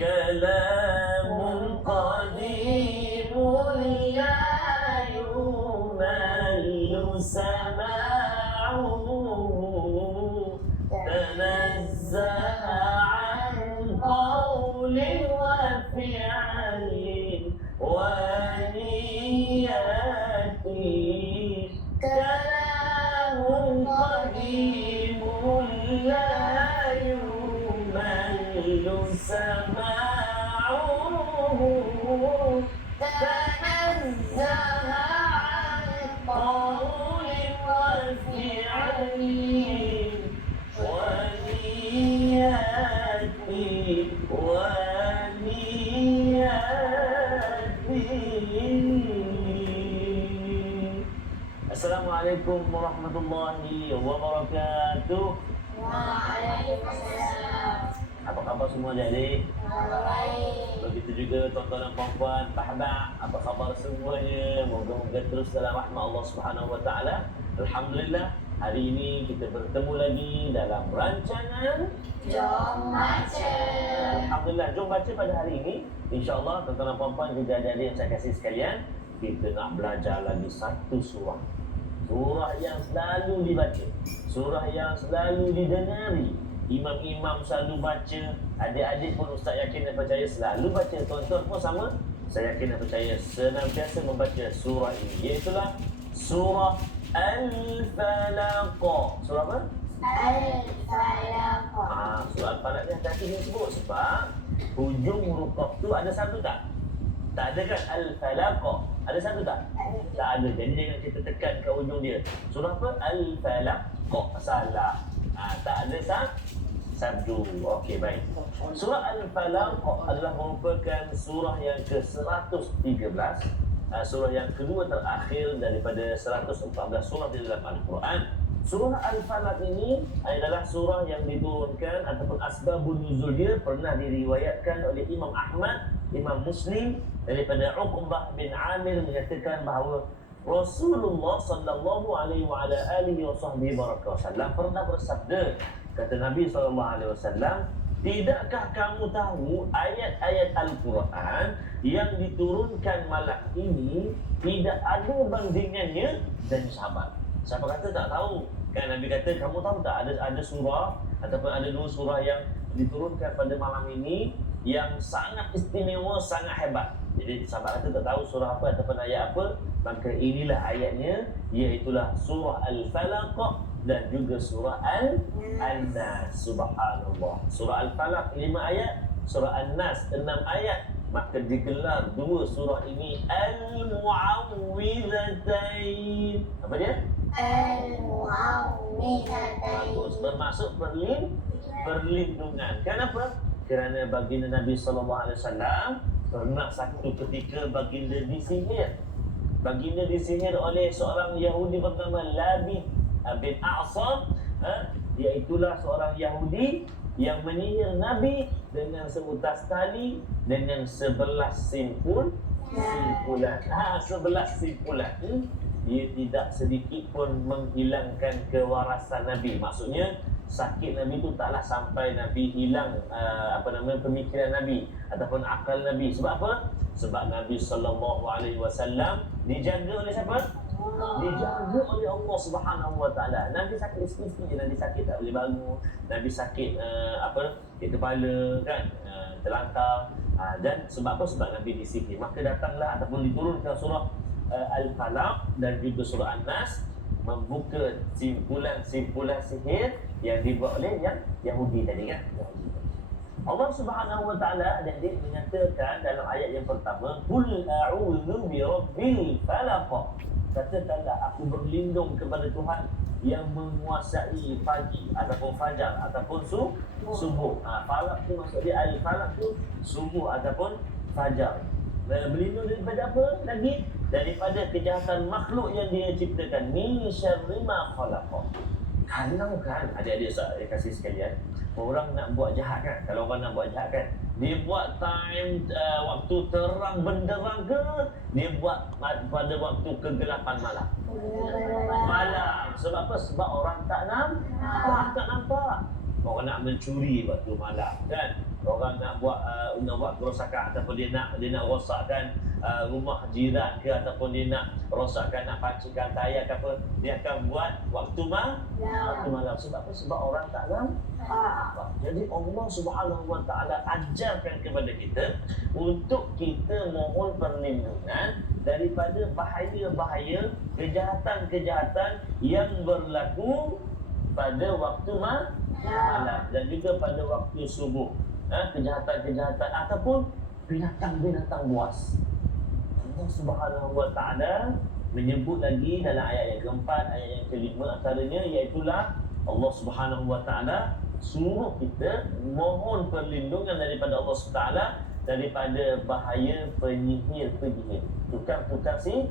كلام قديم لا يمل سماعه تنزه عن قول وفعل ونيات كلام قديم لا يمل سماعه تنزه عن قول وفعل ونيات Assalamualaikum warahmatullahi wabarakatuh. Waalaikumsalam. Apa khabar semua adik-adik? Baik. Begitu juga tuan-tuan dan puan-puan, tahbab, apa khabar semuanya? Moga-moga terus dalam rahmat Allah Subhanahu wa taala. Alhamdulillah, hari ini kita bertemu lagi dalam rancangan Jom baca. Alhamdulillah, jom baca pada hari ini. InsyaAllah tuan-tuan dan puan-puan juga adik-adik yang saya kasih sekalian, kita nak belajar lagi satu surah. Surah yang selalu dibaca, surah yang selalu didengari. Imam-imam selalu baca, adik-adik pun ustaz yakin dan percaya selalu baca. Tuan-tuan pun sama, saya yakin dan percaya senantiasa membaca surah ini, iaitulah surah Al-Falaq. Surah apa? Al-Falaq. Surah Al-Falaq ni hati-hati ni sebut sebab hujung huruf tu ada satu tak? Tak ada kan? Al-Falaq ada satu tak? Tak ada. Jadi jangan kita tekan ke ujung dia. Surah apa? Al-Falaq. Salah. Tak ada satu. Okey, baik. Surah Al-Falaq adalah merupakan surah yang ke-113. Surah yang kedua terakhir daripada 114 surah di dalam Al-Quran. Surah Al-Falaq ini adalah surah yang diturunkan ataupun asbabun nuzul dia pernah diriwayatkan oleh Imam Ahmad, Imam Muslim daripada Uqbah bin Amir menyatakan bahawa Rasulullah sallallahu alaihi wa ala alihi wasallam pernah bersabda, kata Nabi sallallahu alaihi wasallam, tidakkah kamu tahu ayat-ayat Al-Quran yang diturunkan malam ini tidak ada bandingannya dan sahabat. Siapa kata tak tahu? Kan Nabi kata, kamu tahu tak ada surah ataupun ada dua surah yang diturunkan pada malam ini yang sangat istimewa, sangat hebat. Jadi sahabat kata tak tahu surah apa ataupun ayat apa, maka inilah ayatnya, iaitulah surah Al-Falaq dan juga surah An-Nas. Subhanallah. Surah Al-Falaq 5 ayat, surah An-Nas 6 ayat. Maka digelar dua surah ini Al-Mu'awwidhatain. Apa dia? Al-Mu'awwidhatain. Bagus. Bermaksud perlindungan. Kenapa? Kerana baginda Nabi SAW pernah satu ketika baginda disihir. Baginda disihir oleh seorang Yahudi bernama Labid bin A'sam. Iaitulah seorang Yahudi yang menyihir Nabi dengan seutas tali dengan 11 simpulan. 11 simpulan. Dia tidak sedikit pun menghilangkan kewarasan Nabi. Maksudnya sakit Nabi itu taklah sampai Nabi hilang pemikiran Nabi ataupun akal Nabi. Sebab apa? Sebab Nabi sallallahu alaihi wasallam dijaga oleh siapa? Dijaga oleh Allah Subhanahu wa taala. Nabi sakit sikit-sikit je, Nabi sakit tak boleh bangun. Nabi sakit kepala kan, terlantar. Dan sebab apa? Sebab Nabi disihir. Maka datanglah ataupun diturunkan surah Al-Falaq dan juga surah An-Nas, membuka simpulan-simpulan sihir yang dibuat oleh yang Yahudi tadi kan. Allah Subhanahu wa taala adik-adik menyatakan dalam ayat yang pertama, qul a'udzu birabbil falaq. Katakanlah aku berlindung kepada Tuhan yang menguasai pagi ataupun fajar ataupun subuh. Falaq tu maksud dia, al-falaq tu subuh ataupun fajar. Berlindung daripada apa lagi? Daripada kejahatan makhluk yang dia ciptakan. Min syarri ma khalaq. Kalau kan adik-adik saya kasih sekalian, orang nak buat jahat kan, kalau orang nak buat jahat kan, dia buat time waktu terang benderang ke, dia buat pada waktu kegelapan malam. Sebab apa? Sebab orang tak nampak. orang nak mencuri waktu malam kan, orang nak buat kerosakan ataupun dia nak rosakkan rumah jiran ke, ataupun dia nak rosakkan, nak pancikan tayar ke apa, dia akan buat waktu malam. Sebab apa? Sebab orang tak nampak. Jadi Allah Subhanahu Wa Taala ajarkan kepada kita untuk kita mohon perlindungan daripada bahaya-bahaya, kejahatan-kejahatan yang berlaku pada waktu malam dan juga pada waktu subuh. Kejahatan-kejahatan ataupun binatang-binatang buas. Allah Subhanahu Wa Taala menyebut lagi dalam ayat yang keempat, ayat yang kelima antaranya, iaitulah Allah Subhanahu Wa Taala suruh kita mohon perlindungan daripada Allah Subhanahu Wa Taala daripada bahaya penyihir-penyihir, tukang-tukang sihir.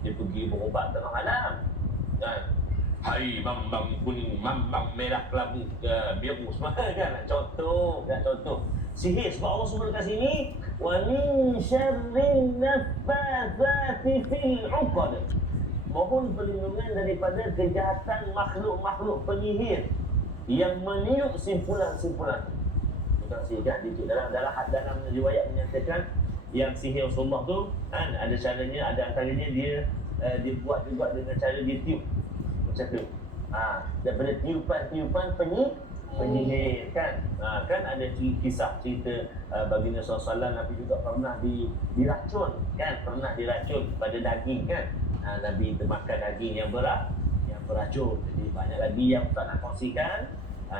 Dia pergi berubat tengah malam kan, hai mambang kuning, mambang merah, kelabu biru semua kan, nak contoh sihir. Sebab Allah sebut kat sini, wa min syarrin naffatsati fil 'uqad, mohon perlindungan daripada kejahatan makhluk-makhluk penyihir yang meniup simpulan-simpulan. Bukan sihir kan, dalam riwayat menyatakan yang sihir Rasulullah tu kan, ada caranya, ada antaranya dia buat juga dengan cara dia tiup macam tu. Daripada tiupan penyihir kan. Kan ada kisah cerita baginda SAW, Nabi juga pernah diracun kan, pernah diracun pada daging kan. Nabi termakan daging yang beracun. Jadi banyak lagi yang tak nak kongsikan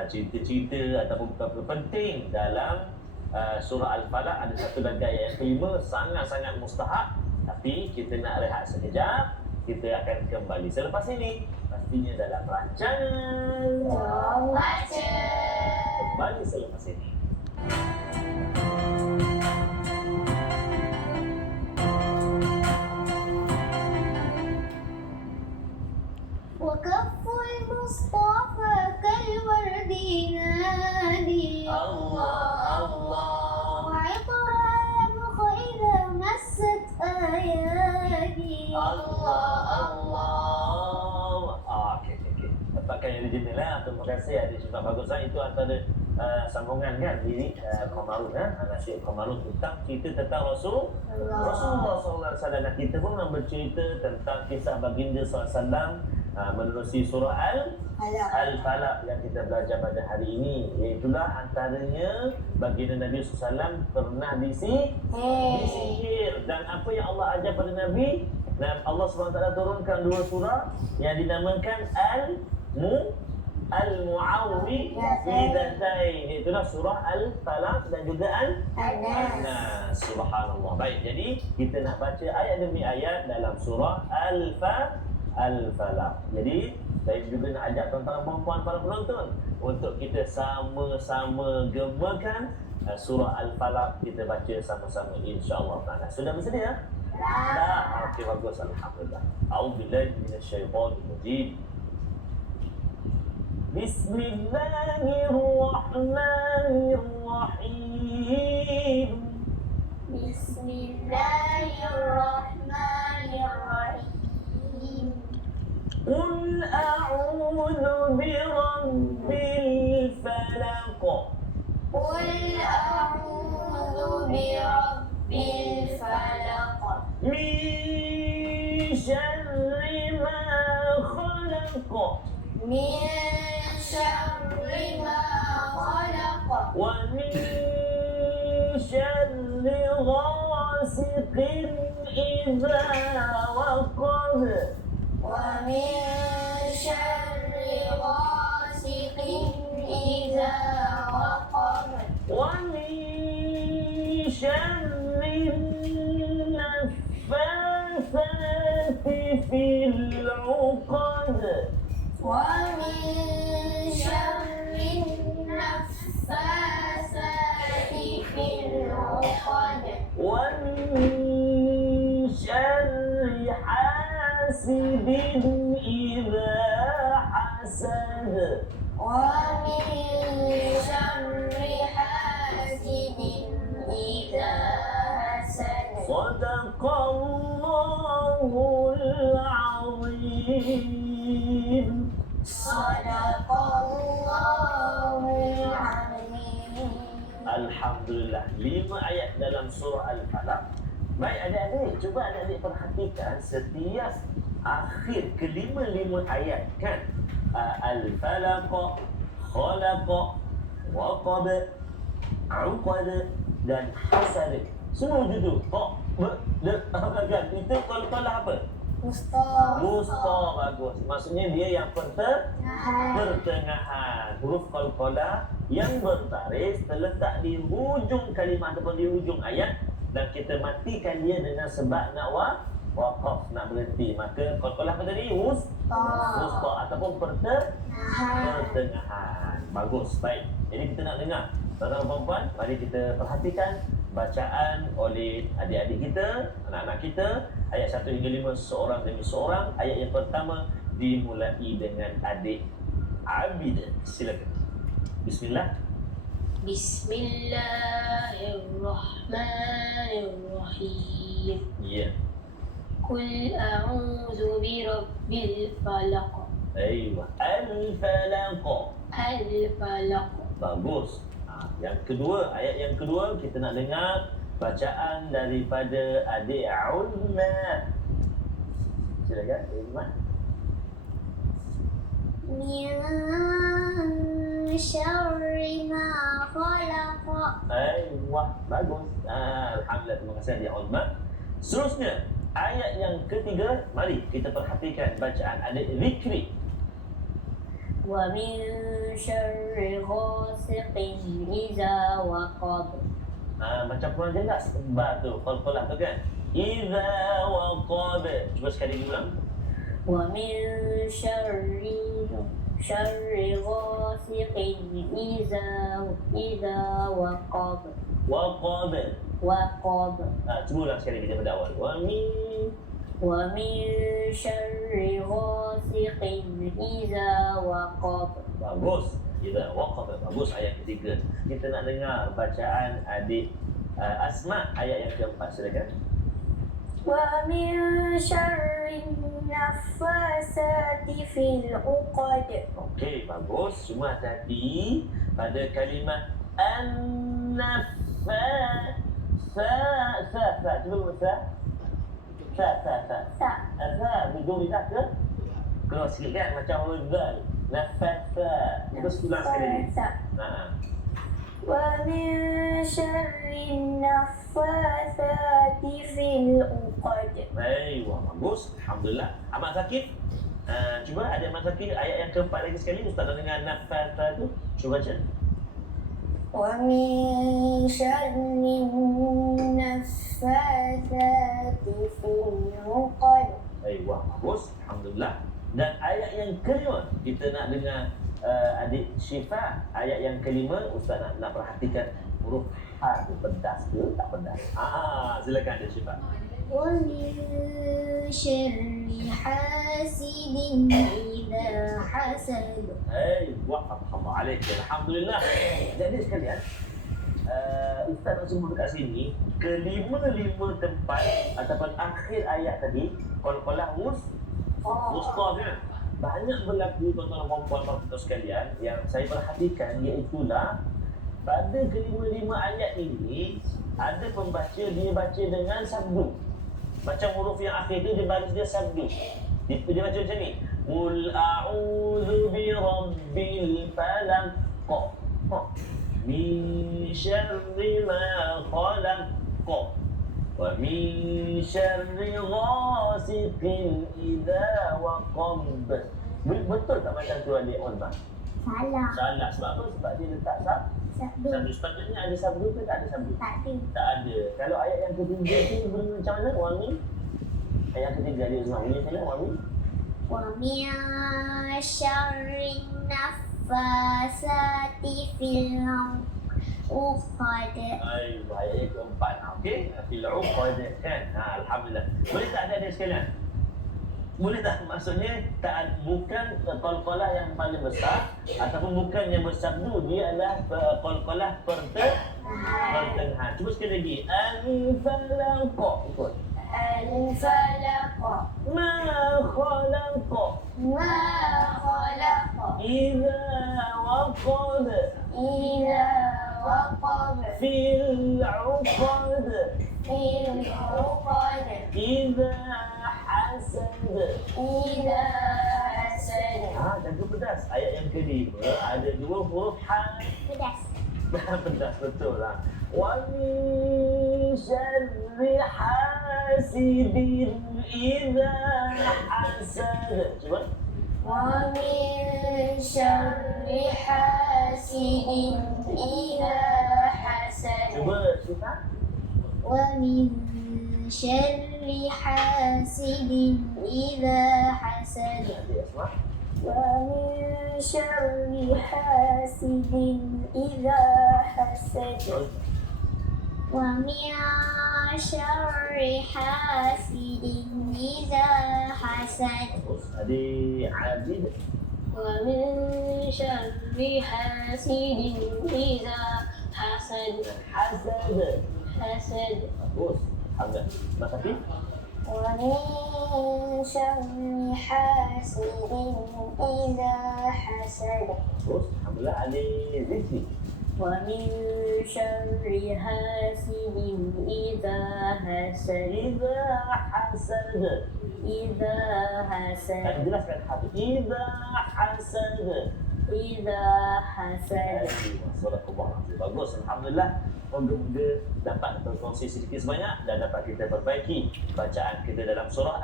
cerita-cerita ataupun perkara penting dalam surah Al-Falaq. Ada satu lagi ayat yang kelima, sangat-sangat mustahak. Tapi kita nak rehat sekejap, kita akan kembali selepas ini, pastinya dalam rancangan Jom baca. kembali selepas ini. وكف المصطفى كالورد ينادي Allah وعطر يبقى إذا مست أيادي Okey. Dapatkan yang original lah. Terima kasih adik Syifah bagus lah. Itu antara sambungan kan lirik Qamarun Nasyid Qamarun tentang cerita tentang Rasulullah SAW. Dan kita pun nak bercerita tentang kisah baginda SAW menerusi surah Al-Falaq yang kita belajar pada hari ini. Iaitulah antaranya baginda Nabi SAW pernah disihir. Dan apa yang Allah ajar pada Nabi, dan Allah SWT turunkan dua surah yang dinamakan Al-Mu'awwidhatain. Itulah surah Al-Falaq dan juga An-Nas. Subhanallah. Baik, jadi kita nak baca ayat demi ayat dalam surah Al-Falaq. Jadi saya juga nak ajak tuan-tuan perempuan para penonton untuk kita sama-sama gemakan surah Al-Falaq. Kita baca sama-sama insya-Allah taala. Sudah bersedia? Dah. Okey, bagus, alhamdulillah. A'udzubillahi minasyaitonir rajim. Bismillahirrahmanirrahim. Bismillahirrahmanirrahim. Qul a'udzu birabbil falaq. Qul a'udzu birabbil falaq. Min syarri ma khalaq. Min syarri ma khalaq. Wa min syarri ghasiqin idza waqab. ومن شر غاسق إذا وقب. ومن شر النفاثات في العقد. ومن شر النفاثات في العقد. ومن شر حاسد إذا حسد. ومن شر حاسد إذا حسد. صدق الله العظيم. صدق الله surah Al-Falaq. Baik adik-adik, cuba adik-adik perhatikan setiap akhir kelima-lima ayat kan. Al-Falaq, Khalaq, Waqab, Uqad dan Hasad. Semua wujud tu. Kan? Itu qalqalah apa? Wusta, bagus. Maksudnya dia yang pertengahan. Huruf qalqalah yang berbaris terletak di hujung kalimah ataupun di hujung ayat, dan kita matikan dia dengan sebab nak waqaf, nak berhenti. Maka qalqalah apa tadi? Wusta ataupun pertengahan. Bagus, baik. Jadi kita nak dengar tuan-tuan dan puan-puan, mari kita perhatikan bacaan oleh adik-adik kita, anak-anak kita, ayat 1 hingga 5 seorang demi seorang. Ayat yang pertama dimulai dengan adik Abid. Silakan. Bismillah. Bismillahirrahmanirrahim. Ya. Qul a'udzu birabbil falaq. Aywa. Al-Falaq. Al-falaq. Bagus. Yang kedua, ayat yang kedua kita nak dengar bacaan daripada adik Ulma. Silakan, Ulma. Min syarri ma khalaq. Wah, bagus. Alhamdulillah, terima kasih adik Ulma. Seterusnya, ayat yang ketiga, mari kita perhatikan bacaan adik Zikri. Wa min syarri ghasiqin idza waqab. Macam kurang jelas ba tu, qalqalah tu kan. Idza waqab. Cuba sekali ulang. Wa min syarri ghasiqin idza waqab. Waqab. Cuba ulang sekali kita pada awal. Wa min syarri ghasiqin idza waqab. Bagus. Idza waqab. Bagus ayat ketiga. Kita nak dengar bacaan adik Asma ayat yang keempat. Silakan. Wa min syarri naffasati fil 'uqad. Okey, bagus. Cuma hati-hati pada kalimah an-naffa. Sa. Cuba sa. Sa. Hujung lidah ke? Keluar sikit kan? Macam huruf zal. Nafasa. Terus ulang sekali. Wa min syarri naffasati fil 'uqad. Baik, wah bagus. Alhamdulillah. Amat sakit? Cuba ada amat sakit ayat yang keempat lagi sekali. Ustaz nak dengar nafasa tu. Cuba baca. Wa min syarri naffasati fil 'uqad. Baik, wah bagus. Alhamdulillah. Dan ayat yang kelima kita nak dengar adik Syifa. Ayat yang kelima Ustaz nak perhatikan huruf ha tu pedas ke tak pedas. Silakan adik Syifa. Wa min syarri hasidin idza hasad. Wah, alhamdulillah. Jadi sekalian, Ustaz nak sebut dekat sini kelima-lima tempat ataupun akhir ayat tadi qalqalah wusta kan. Banyak berlaku tuan-tuan dan puan-puan kita sekalian yang saya perhatikan, iaitulah pada kelima-lima ayat ini ada pembaca dia baca dengan sabdu. Macam huruf yang akhir tu dia baris dia sabdu. Dia baca macam ni. Qul a'udzu bi rabbil falaq. Min syarri ma khalaq. Wa min syarri ghasiqin idza waqab. Betul tak macam tu adik Ulma? Salah. Sebab apa? Sebab dia letak sabdu. Sepatutnya ada sabdu ke tak ada sabdu? Tak ada. Kalau ayat yang ketiga tu bunyi macam mana? Wangi? Ayat ketiga dia Ulma bunyi macam mana? Wangi? Wa min syarri naffasati fil 'uqad. Ayat yang keempat. Okey, fil 'uqad kan. Alhamdulillah. Boleh tak ada sekalian? Boleh tak? Maksudnya bukan qalqalah yang paling besar ataupun bukan yang bersabdu, dia adalah qalqalah pertengahan. Cuba sekali lagi. Al-falaq. Ikut. Al-falaq. Ma khalaq. Idza waqab. fil 'uqad في العقد idza hasad. إذا حسد Jaga pedas. Ayat yang kelima ada dua huruf ha. pedas Pedas betul lah. Wa min syarri hasidin idza hasad. Cuba. ومن شر حاسد إذا حسد Cuba Syifa. ومن شر حاسد إذا حسد Adik Asma. ومن شر حاسد إذا حسد Terus. ومن شر حاسد إذا حسد Terus adik Abid. ومن شر حاسد إذا حسد Hasad. حسد Terus. Hamzah. Mak Safi. ومن شر حاسد إذا حسد Terus. Alhamdulillah adik Rizki. ومن شر حاسد إذا حسد Idza hasad. إذا حسد Jelaskan hati. Idza hasad. إذا حسد Subhanallah. Bagus. Alhamdulillah. Moga-moga dapat berkongsi sedikit sebanyak dan dapat kita perbaiki bacaan kita dalam surah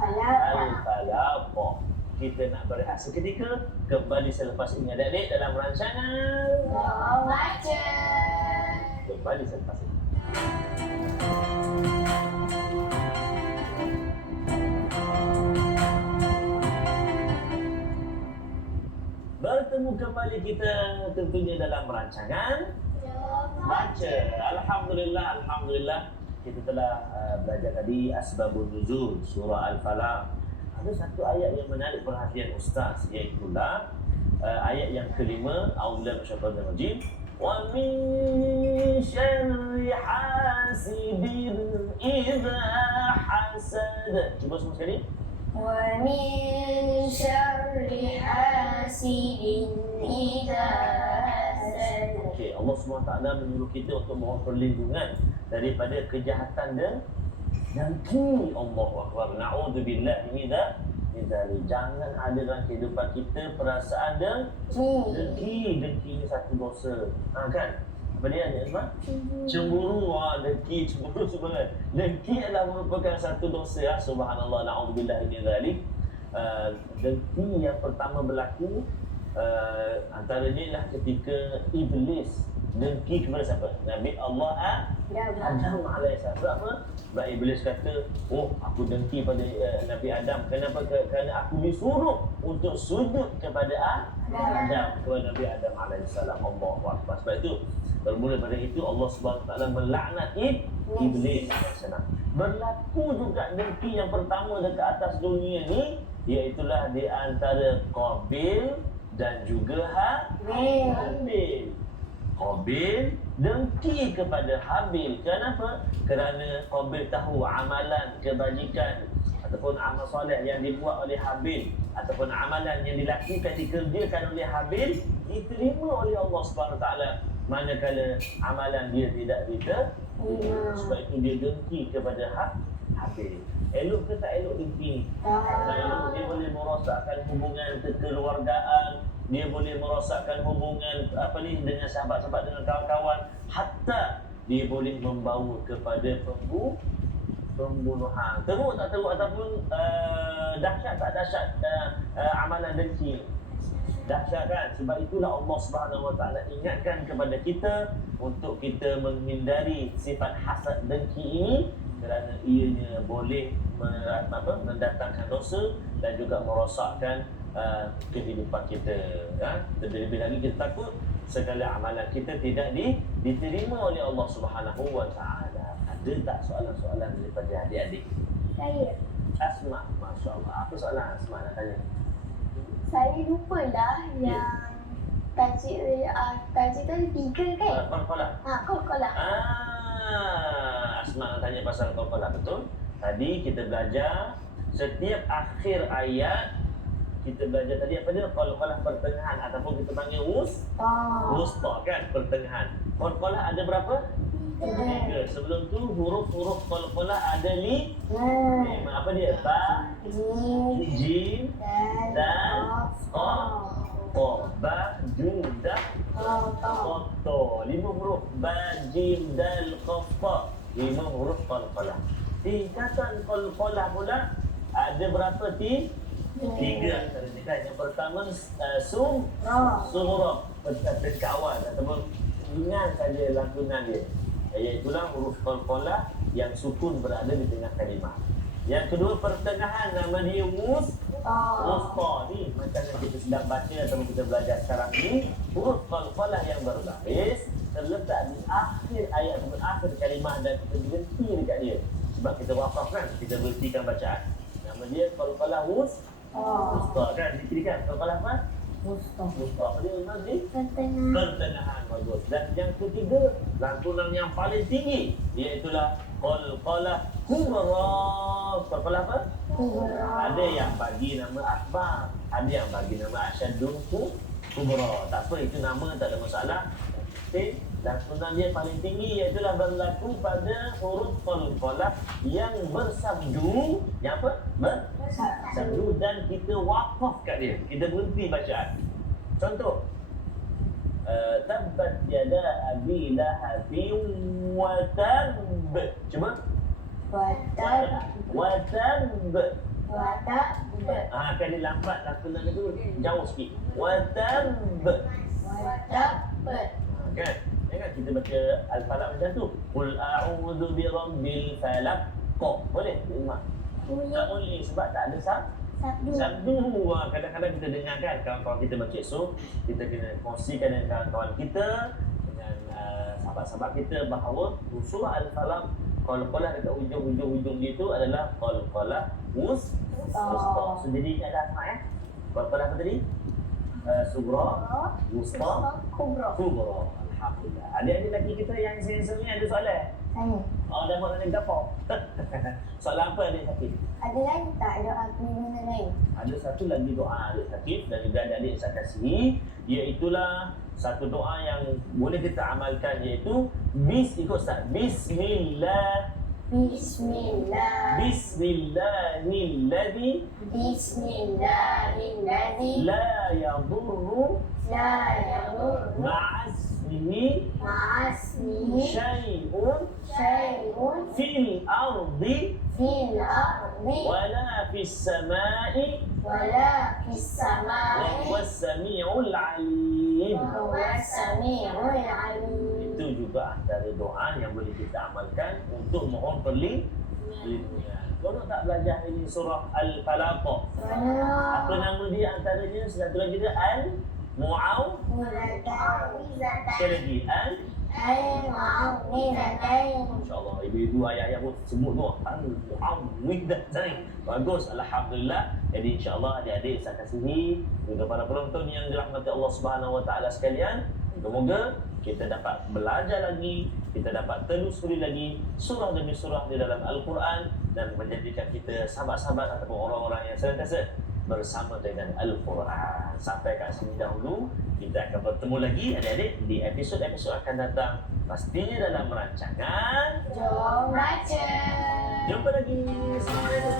فلا Al-Falaq. Kita nak berehat seketika. Kembali selepas ini adik-adik dalam rancangan. baca Kembali selepas ini. Bertemu kembali kita tentunya dalam rancangan baca. Alhamdulillah, alhamdulillah kita telah belajar tadi asbabun nuzul surah Al-Falaq. Ada satu ayat yang menarik perhatian ustaz, iaitu ayat yang kelima, a'udzubillahi minasyaitonir rajim. Wa min syarri hasidin idza hasad. Cuba semua sekali. ومن شر حاسد إذا حسد Okey, Allah SWT menyuruh kita untuk mohon perlindungan daripada kejahatan dan dengki. Allahu Akbar. Na'udzubillah min dzalik. Jangan ada dalam kehidupan kita perasaan dengki. Dengki ni satu dosa. Kan? Apa dia Azman? Cemburu. Dengki, cemburu semua. Dengki adalah merupakan satu dosa. Subhanallah. Na'udzubillah min dzalik. Dengki yang pertama berlaku antaranya lah ketika iblis dengki kepada siapa? Nabi Allah Adam alaihissalam. Sebab apa? Sebab iblis kata, oh aku dengki pada Nabi Adam. Kenapa? Kerana aku disuruh untuk sujud kepada Adam, kepada Nabi Adam alaihissalam. Allahu Akbar. Sebab itu bermula pada itu Allah SWT melaknat iblis alaihissalam. Berlaku juga dengki yang pertama dekat atas dunia ni, iaitulah di antara Qabil dan juga Habil. Qabil dengki kepada Habil. Kenapa? Kerana Qabil tahu amalan kebajikan ataupun amal soleh yang dibuat oleh Habil ataupun amalan yang dilakukan, dikerjakan oleh Habil diterima oleh Allah SWT, manakala amalan dia tidak diterima. Sebab itu dia dengki kepada Habil. Elok ke tak elok dengki? Tak elok. Dia boleh merosakkan hubungan kekeluargaan, dia boleh merosakkan hubungan dengan sahabat-sahabat, dengan kawan-kawan, hatta dia boleh membawa kepada pembunuhan. Teruk tak teruk ataupun dahsyat tak dahsyat amalan dengki? Dahsyat kan? Sebab itulah Allah Subhanahu Wa Taala ingatkan kepada kita untuk kita menghindari sifat hasad dengki ini, kerana ianya boleh mendatangkan dosa dan juga merosakkan kehidupan kita. Terlebih lagi kita takut segala amalan kita tidak diterima oleh Allah Subhanahu Wa Taala. Ada tak soalan-soalan daripada adik-adik? Saya Asma, masya-Allah. Apa soalan Asma nak tanya? Saya lupalah yang tajuk tajuk tu ada 3 kan? Qalqalah. Qalqalah. Asma nak tanya pasal qalqalah, betul? Tadi kita belajar setiap akhir ayat, kita belajar tadi apa dia? Qalqalah pertengahan ataupun kita panggil wusta kan, pertengahan. Qalqalah ada berapa? 3. Sebelum tu huruf-huruf qalqalah ada 5. Apa dia? Ba, jim, dal, qaf, qa, ba, ju, dah, ta. 5 huruf ba, jim, dal, qaf, qa. 5 huruf qalqalah. Tingkatan qalqalah pula ada berapa? 3 antaranya kan. Yang pertama sughra, peringkat awal ataupun ringan saja lantunan dia, iaitulah huruf qalqalah yang sukun berada di tengah kalimah. Yang kedua pertengahan, nama dia wusta. Ni macam yang kita sedang baca atau kita belajar sekarang ni, huruf qalqalah yang berbaris terletak di akhir ayat ataupun akhir kalimah dan kita berhenti dekat dia. Sebab kita wakaf kan, kita berhentikan bacaan. Nama dia qalqalah wusta kan, dikirikan qalqalah apa? Wusta. Apa dia Mazli? Pertengahan. Bagus. Dan yang ketiga, lantunan yang paling tinggi, iaitulah qalqalah kubra. Qalqalah apa? Kubra. Ada yang bagi nama akbar, ada yang bagi nama asyadun kubra. Tak apa, itu nama tak ada masalah. Tapi lantunan dia paling tinggi, iaitulah berlaku pada huruf qalqalah yang bersabdu. Yang apa? Bersabdu dan kita wakaf kat dia, kita berhenti bacaan. Contoh, tabbat yada abi lahabin wa tab. Cuba. Wa tab. Akan dilambat lantunan itu jauh sikit. Wa tab. Kan? Jangan kita baca Al-Falaq macam tu. Qul a'udzu birabbil falaq. Boleh? Tak boleh sebab tak ada sabdu. Kadang-kadang kita dengar kan kawan-kawan kita baca, so kita kena kongsikan dengan kawan-kawan kita, dengan sahabat-sahabat kita bahawa surah Al-Falaq qalqalah dekat ujung-ujung dia tu adalah qalqalah wusta. So jadi ingat dah Asma ya. Qalqalah apa tadi? Sughra, wusta, kubra. Alhamdulillah. Adik-adik lelaki kita yang handsome ni ada soalan? Oh, dah buat dengan gapo? Soalan apa adik Syakif? Ada lagi tak doa guna lain? Ada satu lagi doa adik Syakif dan juga adik-adik saya kasih, iaitulah satu doa yang boleh kita amalkan, iaitu ikut Ustaz. Bismillahilladzi la yadurru ma'asmihi syai'un fil ardi wala fis sama'i wa sami'ul alim. Itu juga antara doa yang boleh kita amalkan untuk mohon perlindungan. Korang tak belajar ini surah Al-Falaq? Apa nama dia antaranya? Satu lagi dia sekali lagi InsyaAllah ibu-ibu ayah-ayah pun sebut tu Al-Mu'awwidhatain. Bagus, Alhamdulillah. Jadi insyaAllah adik-adik saya kasihi, juga para penonton yang dirahmati Allah Subhanahu Wa Taala sekalian, semoga kita dapat belajar lagi, kita dapat telusuri lagi surah demi surah di dalam Al-Quran dan menjadikan kita sahabat-sahabat ataupun orang-orang yang senantiasa bersama dengan Al-Quran. Sampai kat sini dahulu. Kita akan bertemu lagi adik-adik di episod-episod akan datang, pastinya dalam rancangan Jom baca. Jumpa lagi. Assalamualaikum.